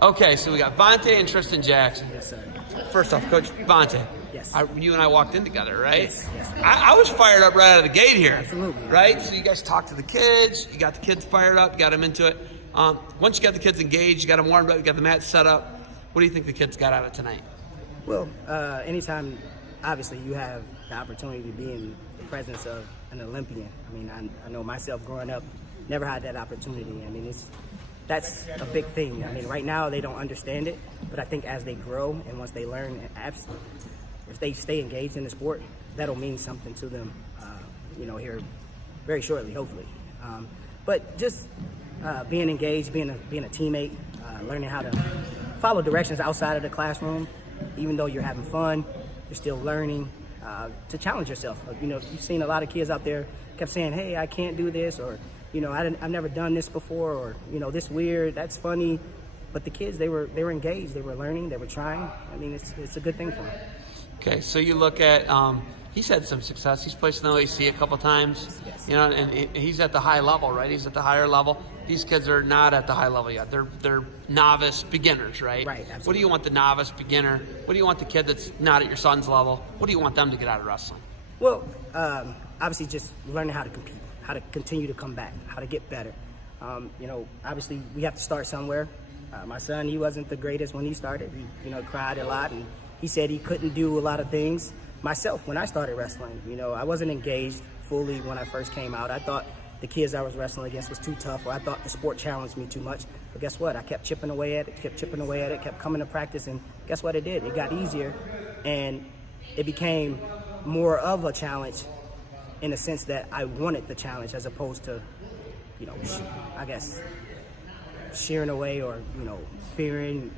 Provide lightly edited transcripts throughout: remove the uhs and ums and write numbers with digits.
Okay, so we got Vonte and Tristan Jackson. Yes, sir. First off, Coach Vonte. Yes. You and I walked in together, right? Yes. I was fired up right out of the gate here. Absolutely. Right? So you guys talked to the kids. You got the kids fired up. You got them into it. Once you got the kids engaged, you got them warmed up, you got the mat set up. What do you think the kids got out of it tonight? Well, anytime, obviously, you have the opportunity to be in the presence of an Olympian. I mean, I know myself growing up, never had that opportunity. I mean, that's a big thing. I mean, right now they don't understand it, but I think as they grow and once they learn, if they stay engaged in the sport, that'll mean something to them, here very shortly, hopefully. But just being engaged, being a teammate, learning how to follow directions outside of the classroom, even though you're having fun, you're still learning to challenge yourself. You've seen a lot of kids out there kept saying, "Hey, I can't do this," or I've never done this before, or this weird, that's funny. But the kids, they were engaged, they were learning, they were trying. I mean, it's a good thing for them. Okay, so you look at he's had some success. He's placed in the OAC a couple times, yes. And he's at the high level, right? He's at the higher level. These kids are not at the high level yet. They're novice beginners, right? Right, absolutely. What do you want the novice beginner? What do you want the kid that's not at your son's level? What do you want them to get out of wrestling? Well, obviously just learning how to compete, how to continue to come back, how to get better. Obviously we have to start somewhere. My son, he wasn't the greatest when he started. He, cried a lot, and he said he couldn't do a lot of things. Myself, when I started wrestling, I wasn't engaged fully when I first came out. I thought the kids I was wrestling against was too tough, or I thought the sport challenged me too much. But guess what? I kept chipping away at it, kept coming to practice, and guess what it did? It got easier, and it became more of a challenge in the sense that I wanted the challenge as opposed to, I guess, shearing away or, fearing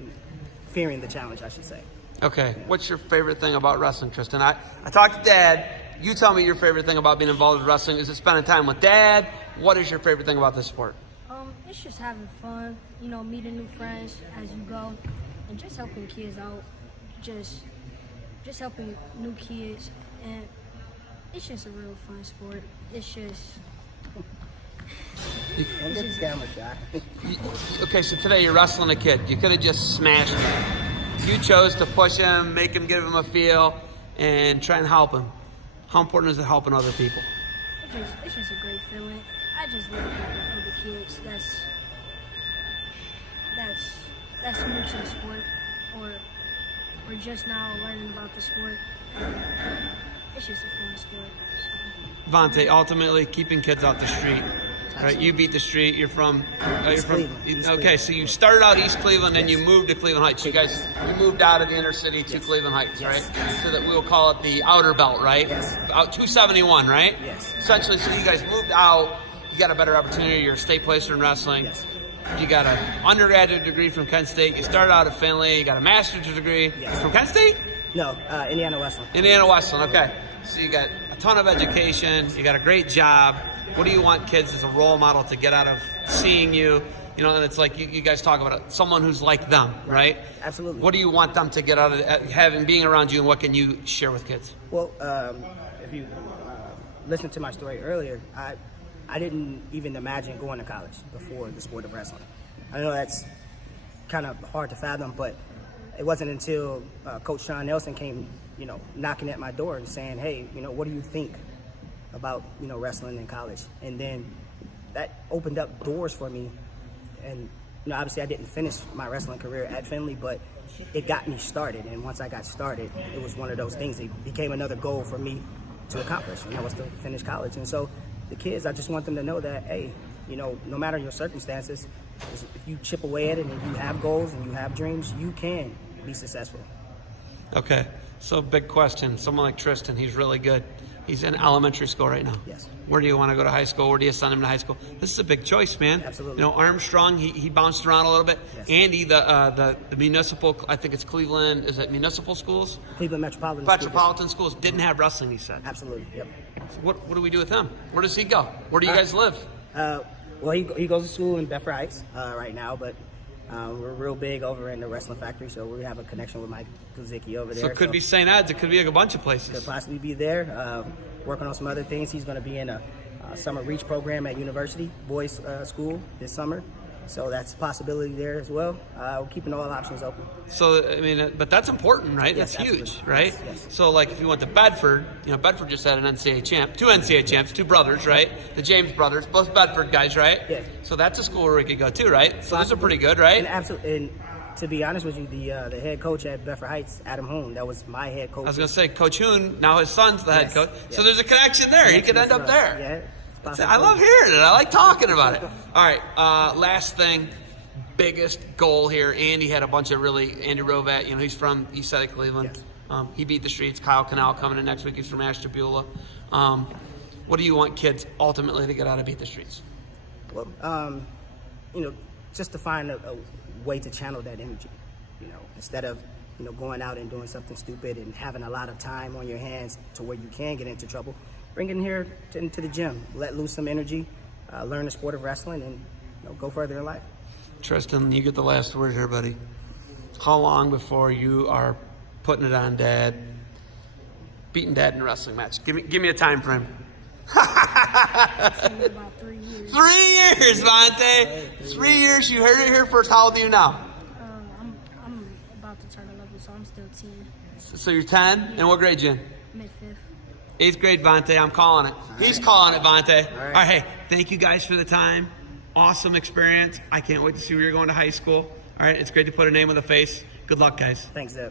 the challenge, I should say. Okay, what's your favorite thing about wrestling, Tristan? I talked to Dad. You tell me your favorite thing about being involved with wrestling. Is it spending time with Dad? What is your favorite thing about this sport? It's just having fun, meeting new friends as you go, and just helping kids out, just helping new kids, and it's just a real fun sport. It's just... Don't get the camera shot. Okay, so today you're wrestling a kid. You could have just smashed him. You chose to push him, give him a feel, and try and help him. How important is it helping other people? It's just a great feeling. I just love helping other kids that's new to the sport, or just now learning about the sport. And it's just a fun sport. So. Vonte, ultimately keeping kids off the street. Right, you beat the street. You're from. Okay, so you started out East Cleveland, and you moved to Cleveland Heights. You moved out of the inner city to Cleveland Heights, right? So that we'll call it the outer belt, right? Yes. Out 271, right? Yes. Essentially, so you guys moved out. You got a better opportunity. You're a state placer in wrestling. Yes. You got an undergraduate degree from Kent State. You started out at Finley. You got a master's degree from Kent State. No, Indiana Wesleyan. Indiana Wesleyan. Okay. So you got a ton of education. You got a great job. What do you want kids as a role model to get out of seeing you? And it's like you guys talk about it, someone who's like them, right? Absolutely. What do you want them to get out of being around you, and what can you share with kids? Well, if you listened to my story earlier, I didn't even imagine going to college before the sport of wrestling. I know that's kind of hard to fathom, but it wasn't until Coach Sean Nelson came, knocking at my door and saying, "Hey, what do you think about wrestling in college?" And then that opened up doors for me. And obviously I didn't finish my wrestling career at Finley, but it got me started. And once I got started, it was one of those things. It became another goal for me to accomplish, and that was to finish college. And so the kids, I just want them to know that, hey, no matter your circumstances, if you chip away at it and you have goals and you have dreams, you can be successful. Okay, so big question. Someone like Tristan, he's really good. He's in elementary school right now. Yes. Where do you want to go to high school? Where do you send him to high school? This is a big choice, man. Absolutely. Armstrong, he bounced around a little bit. Yes. Andy, the municipal, I think it's Cleveland, is it municipal schools? Cleveland Metropolitan Schools didn't have wrestling, he said. Absolutely, yep. So what do we do with him? Where does he go? Where do you guys live? Well, he goes to school in Bedford Heights right now, but we're real big over in the wrestling factory, so we have a connection with Mike Kuzicki over there. So it could be St. Ed's. It could be like a bunch of places. Could possibly be there. Working on some other things. He's going to be in a summer reach program at University Boys School this summer. So that's a possibility there as well. We're keeping all options open. So, I mean, but that's important, right? Yes, That's huge, absolutely. right? Yes. So, like, if you went to Bedford, you know, Bedford just had an NCAA champ, two NCAA champs, two brothers, right? The James brothers, both Bedford guys, right? Yeah. So that's a school where we could go too, right? So those are pretty good, right? And absolutely. And to be honest with you, the head coach at Bedford Heights, Adam Hoon, that was my head coach. I was going to say, Coach Hoon, now his son's the head Yes, coach. yes. So there's a connection there. He could end up there. Yeah. It's possible. I love hearing it. I like talking about it. All right, last thing, biggest goal here. Andy had a bunch of Andy Rovat, you know, he's from east side of Cleveland. Yes. He beat the streets. Kyle Canal coming in next week. He's from Ashtabula. What do you want kids ultimately to get out of Beat the Streets? Well, you know, just to find a way to channel that energy, you know, instead of, you know, going out and doing something stupid and having a lot of time on your hands to where you can get into trouble. Bring it in here into the gym, let loose some energy, learn the sport of wrestling, and, you know, go further in life. Tristan, you get the last word here, buddy. How long before you are putting it on Dad, beating Dad in a wrestling match? Give me a time frame. About 3 years. 3 years, Vonte. 3 years. You heard it here first. How old are you now? I'm about to turn 11, so I'm still 10. So you're 10? And what grade you in? Mid-5th. 8th grade, Vonte. I'm calling it. He's calling it, Vonte. All right. All right, hey, thank you guys for the time. Awesome experience. I can't wait to see where you're going to high school. All right, it's great to put a name with a face. Good luck, guys. Thanks, Zeb.